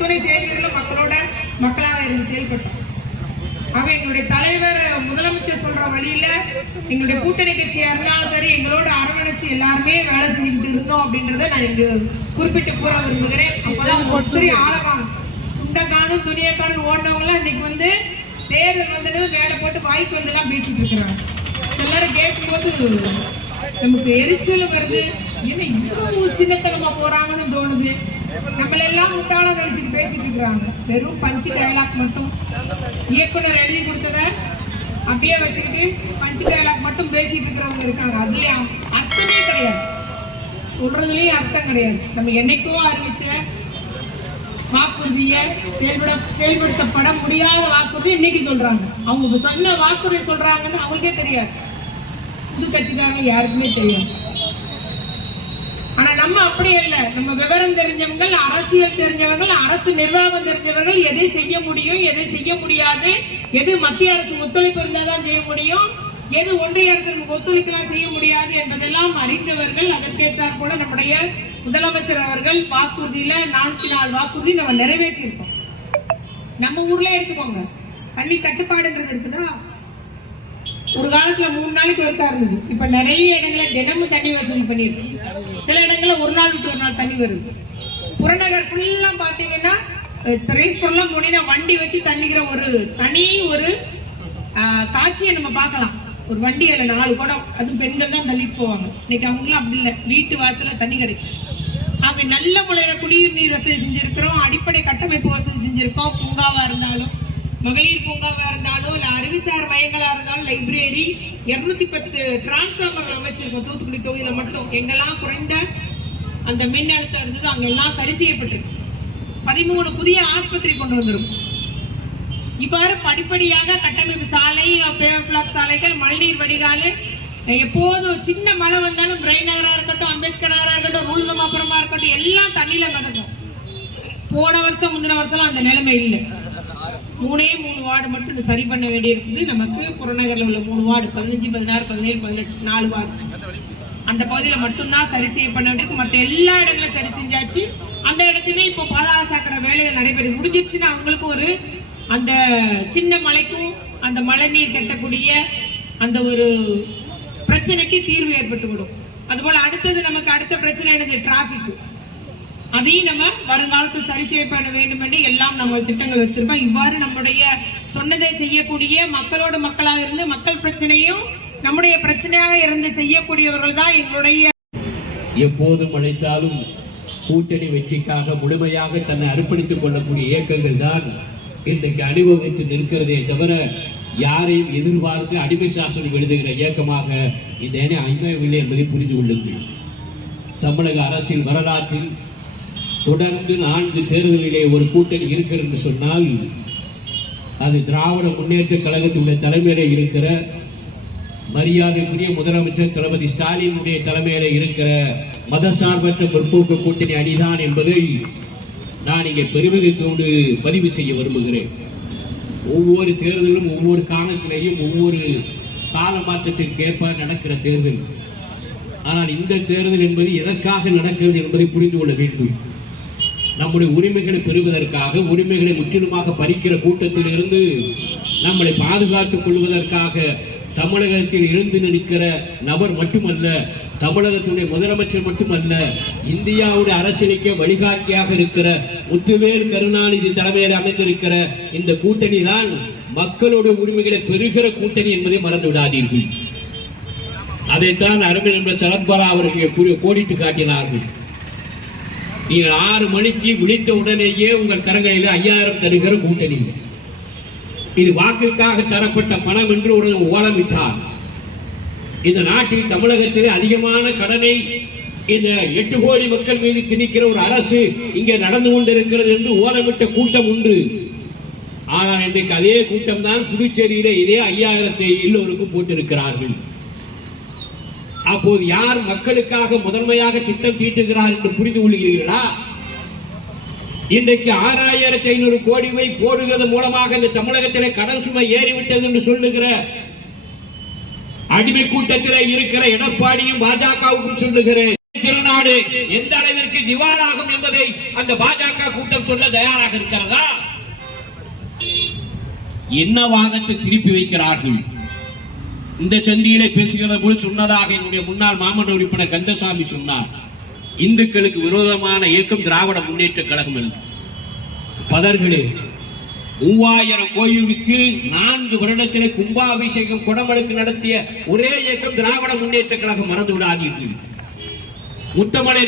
அத்துணை செயல்களும் மக்களாக இருந்து செயல்பட்டோம். ஆக எங்களுடைய தலைவர் முதலமைச்சர் சொல்ற வழியில எங்களுடைய கூட்டணி கட்சியா இருந்தாலும் சரி எங்களோட அரவணைச்சு எல்லாருமே வேலை செஞ்சுட்டு இருந்தோம் அப்படின்றத நான் இங்கு குறிப்பிட்டு கூற விரும்புகிறேன். அப்பதான் ஒத்திரி ஆழகாணும் துண்டக்கானும் துணியக்கானும் ஓடினவங்களாம் இன்னைக்கு தேர்தல் வந்தது வேலை போட்டு வாய்ப்பு வந்துலாம் பேசிட்டு இருக்கிறாங்க. சிலரும் கேட்கும்போது நமக்கு எரிச்சல் வருது. என்ன இவ்வளவு சின்னத்தனமா போறாங்கன்னு தோணுது. நம்மள எல்லாம் முட்டாளம் நினைச்சிட்டு பேசிட்டு இருக்கிறாங்க. வெறும் பஞ்சு டயலாக் மட்டும் இயக்குனர் எழுதி கொடுத்தத அப்படியே வச்சுக்கிட்டு பஞ்சு டயலாக் மட்டும் பேசிட்டு இருக்கிறவங்க இருக்காங்க. அதுலயும் அர்த்தமே கிடையாது, சொல்றதுலயும் அர்த்தம் கிடையாது. நம்ம என்னைக்கோ அறிவிச்ச வாக்குறுதியை செயல்படுத்தப்பட முடியாத வாக்குறுதி இன்னைக்கு சொல்றாங்க. அவங்க சொன்ன வாக்குறுதி சொல்றாங்கன்னு அவங்களுக்கே தெரியாது, புது கட்சிக்காரங்க யாருக்குமே தெரியாது. ஆனா நம்ம அப்படி இல்ல. நம்ம விவரம் தெரிஞ்சவங்க, அரசியல் தெரிஞ்சவர்கள், அரசு நிர்வாகம் தெரிஞ்சவர்கள், எதை செய்ய முடியும், எதை செய்ய முடியாது, எது மத்திய அரசு ஒத்துழைப்பு இருந்தாதான் செய்ய முடியும், எது ஒன்றிய அரசு நமக்கு ஒத்துழைக்கலாம் செய்ய முடியாது என்பதெல்லாம் அறிந்தவர்கள். அதற்கேற்றார் போல நம்முடைய முதலமைச்சர் அவர்கள் வாக்குறுதியில 4 வாக்குறுதி நம்ம நிறைவேற்றி இருக்கோம். நம்ம ஊர்ல எடுத்துக்கோங்க, தண்ணி தட்டுப்பாடுன்றது இருக்குதா? ஒரு காலத்துல 3 நாளைக்கு ஒருக்கா இருந்தது. இப்ப நிறைய இடங்கள்ல தினமும் தண்ணி வசதி பண்ணிருக்கு. சில இடங்கள்ல ஒரு நாள் விட்டு ஒரு நாள் தண்ணி வருது. புறநகர் ஃபுல்லா பாத்தீங்கன்னா ரேஸ்புரம் போனீங்கன்னா வண்டி வச்சு தண்ணிக்கிற ஒரு காட்சியை நம்ம பார்க்கலாம். ஒரு வண்டி அதில் 4 குடம், அதுவும் பெண்கள் தான் தள்ளிட்டு போவாங்க. இன்னைக்கு அவங்களும் அப்படி இல்லை, வீட்டு வாசல தண்ணி கிடைக்கும். அவங்க நல்ல முறையில குடிநீர் வசதி செஞ்சிருக்கிறோம், அடிப்படை கட்டமைப்பு வசதி செஞ்சிருக்கோம். பூங்காவா இருந்தாலும், மகளிர் பூங்காவா இருந்தாலும், இல்ல அறிவுசார் மையங்களா இருந்தாலும், லைப்ரரி 210 டிரான்ஸ்பார்மர் அமைச்சிருக்கோம். தூத்துக்குடி தொகுதியில மட்டும் எங்கெல்லாம் குறைந்த அந்த மின் அழுத்தம் இருந்தது அங்கெல்லாம் சரி செய்யப்பட்டிருக்கு. 13 புதிய ஆஸ்பத்திரி கொண்டு வந்திருக்கும். இவ்வாறு படிப்படியாக கட்டமைப்பு சாலை, பேவர் பிளாக் சாலைகள், மழைநீர் வடிகால், எப்போதும் சின்ன மழை வந்தாலும் பிரெயின் நகரா இருக்கட்டும், அம்பேத்கர் நகரா இருக்கட்டும், ரூல்கமாபுரமா இருக்கட்டும், எல்லாம் தண்ணியில மிதக்கும். போன வருஷம் முந்தின வருஷம் அந்த நிலைமை இல்லை. 3 வார்டு மட்டும் சரி பண்ண வேண்டி இருக்குது. நமக்கு புறநகர்ல உள்ள 3 வார்டு 15, 16, 17, 18 4 வார்டு அந்த பகுதியில மட்டும்தான் சரி செய்ய பண்ண வேண்டியிருக்கு. மற்ற எல்லா இடங்களும் சரி செஞ்சாச்சு. அந்த இடத்துலயே இப்போ பாதாள சாக்கடை வேலைகள் நடைபெற்று முடிஞ்சிருச்சுன்னா அவங்களுக்கு ஒரு அந்த சின்ன மலைக்கும் அந்த மழை நீர் கட்டக்கூடிய அந்த ஒரு பிரச்சனைக்கு தீர்வு ஏற்பட்டுவிடும். அதுபோல அடுத்தது நமக்கு அடுத்த பிரச்சனை என்னது? டிராபிக். அதையும் நம்ம வருங்காலத்தில் சரி செய்யப்பட வேண்டும் என்று எல்லாம் நம்ம திட்டங்கள் வச்சிருக்கோம். இவ்வாறு நம்முடைய சொன்னதை செய்யக்கூடிய மக்களோடு மக்களாக இருந்து மக்கள் பிரச்சனையும் நம்முடைய பிரச்சனையாக இருந்து செய்யக்கூடியவர்கள் தான் எங்களுடைய. எப்போதும் அழைத்தாலும் கூட்டணி வெற்றிக்காக முழுமையாக தன்னை அர்ப்பணித்துக் கொள்ளக்கூடிய இயக்கங்கள் தான் இன்றைக்கு அனுபவித்து நிற்கிறதே தவிர யாரையும் எதிர்பார்த்து அடிமை சாசனம் எழுதுகிற இயக்கமாக இந்த அணி அமையவில்லை என்பதை புரிந்து கொள்ளுங்கள். தமிழக அரசியல் வரலாற்றில் தொடர்ந்து 4 தேர்தலிலே ஒரு கூட்டணி இருக்கிறது என்று சொன்னால் அது திராவிட முன்னேற்ற கழகத்தினுடைய தலைமையிலே இருக்கிற மரியாதைக்குரிய முதலமைச்சர் தளபதி ஸ்டாலினுடைய தலைமையில இருக்கிற மதசார்பற்ற முற்போக்கு கூட்டணி அணிதான் என்பதை நான் இங்கே பெருமிதத்தோடு பதிவு செய்ய விரும்புகிறேன். ஒவ்வொரு தேர்தலும் ஒவ்வொரு காலத்திலேயும் ஒவ்வொரு கால மாற்றத்திற்கு ஏற்ப நடக்கிற தேர்தல். ஆனால் இந்த தேர்தல் என்பது எதற்காக நடக்கிறது என்பதை புரிந்து கொள்ள வேண்டும். நம்முடைய உரிமைகளை பெறுவதற்காக, உரிமைகளை முற்றிலுமாக பறிக்கிற கூட்டத்தில் இருந்து நம்மளை பாதுகாத்துக் கொள்வதற்காக தமிழகத்தில் இருந்து நிற்கிற நபர் மட்டுமல்ல, தமிழகத்துடைய முதலமைச்சர் மட்டுமல்ல, இந்தியாவுடைய அரசியலுக்கு வழிகாட்டியாக இருக்கிற முத்துவேல் கருணாநிதி தலைமையில் அமைந்திருக்கிற இந்த கூட்டணி தான் மக்களுடைய உரிமைகளை பெறுகிற கூட்டணி என்பதை மறந்து விடாதீர்கள். அதைத்தான் அருமை நண்பர் சரத்பவார் அவர்கள் கோடிட்டு காட்டினார்கள். நீங்கள் 6 மணிக்கு விழித்த உடனேயே உங்கள் கரங்களில் 5000 தருகிற கூட்டணி. இது வாக்கிற்காக தரப்பட்ட பணம் என்று ஒரு ஓலமிட்டார். இந்த நாட்டில் தமிழகத்தில் அதிகமான கடனை இந்த 8 கோடி மக்கள் மீது திணிக்கிற ஒரு அரசு இங்கே நடந்து கொண்டிருக்கிறது என்று ஓலமிட்ட கூட்டம் உண்டு. ஆனால் இன்றைக்கு அதே கூட்டம் தான் புதுச்சேரியிலே இதே 5000 எல்லோருக்கும் போட்டிருக்கிறார்கள். அப்போது யார் மக்களுக்காக முதன்மையாக திட்டம் தீட்டுகிறார் என்று புரிந்து கொள்கிறீர்களா? இன்றைக்கு 6500 கோடியை போடுகிறது மூலமாக இந்த தமிழகத்தில் கடன் சுமை ஏறிவிட்டது என்று சொல்லுகிற அடிமை கூட்டத்தில் இருக்கிற எடப்பாடியும் பாஜகவுக்கும் சொல்லுகிறேன், தமிழ்நாடு எந்த அளவிற்கு திவாலாகும் என்பதை அந்த பாஜக கூட்டம் சொல்ல தயாராக இருக்கிறதா? என்ன வாதத்தை திருப்பி வைக்கிறார்கள்? இந்த சந்தியிலே பேசுகிற போது சொன்னதாக என்னுடைய முன்னாள் மாமன்ற உறுப்பினர் கந்தசாமி சொன்னார், இந்துக்களுக்கு விரோதமான இயக்கம் திராவிட முன்னேற்ற கழகம் என்று. பதர்களே, 3000 கோயிலுக்கு 4 வருடத்திலே கும்பாபிஷேகம் குடமழுக்கு நடத்திய ஒரே இயக்கம் திராவிட முன்னேற்ற கழகம். மறந்து விடாதீர்கள். முத்தமலை